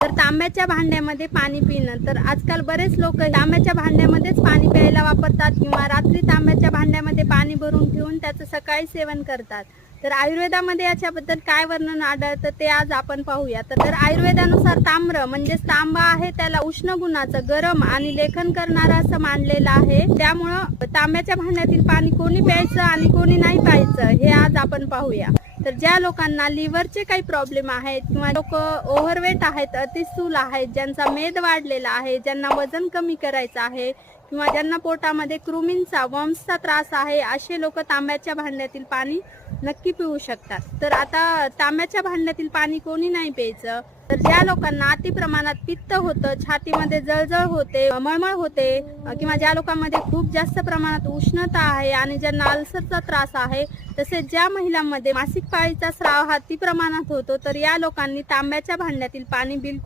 तर तांब्याच्या भांड्यामध्ये पाणी पिणं, तर आजकाल बरेच लोक तांब्याच्या भांड्यामध्येच पाणी प्यायला वापरतात किंवा रात्री तांब्याच्या भांड्यामध्ये पाणी भरून ठेवून त्याचं सकाळी सेवन करतात। तर आयुर्वेदामध्ये याच्याबद्दल काय वर्णन आढळतं ते आज आपण पाहूया। तर आयुर्वेदानुसार ताम्र म्हणजे तांबा आहे त्याला उष्ण गुणाचं, गरम आणि लेखन करणारं असं मानलेलं आहे। त्यामुळं तांब्याच्या भांड्यातील पाणी कोणी प्यायचं आणि कोणी नाही प्यायचं हे आज आपण पाहूया। तर ज्या लोकांना लिव्हरचे काही प्रॉब्लेम आहेत किंवा लोक ओव्हरवेट आहेत, अतिस्थूल आहेत, ज्यांचा मेद वाढलेला आहे, ज्यांना वजन कमी करायचं आहे किंवा ज्यांना पोटामध्ये कृमींचा वर्म्सचा त्रास आहे, असे लोक तांब्याच्या भांड्यातील पाणी नक्की पिऊ शकतात। तर आता तांब्याच्या भांड्यातील पाणी कोणी नाही प्यायचं, तर ज्या लोकांना अति प्रमाणात पित्त होतं, छातीमध्ये जळजळ होते, मळमळ होते किंवा ज्या लोकांमध्ये खूप जास्त प्रमाणात उष्णता आहे आणि ज्यांना अल्सरचा त्रास आहे, तसेच ज्या महिलांमध्ये मासिक पाळीचा स्राव हा अति प्रमाणात होतो, तर या लोकांनी तांब्याच्या भांड्यातील पाणी बिलकुल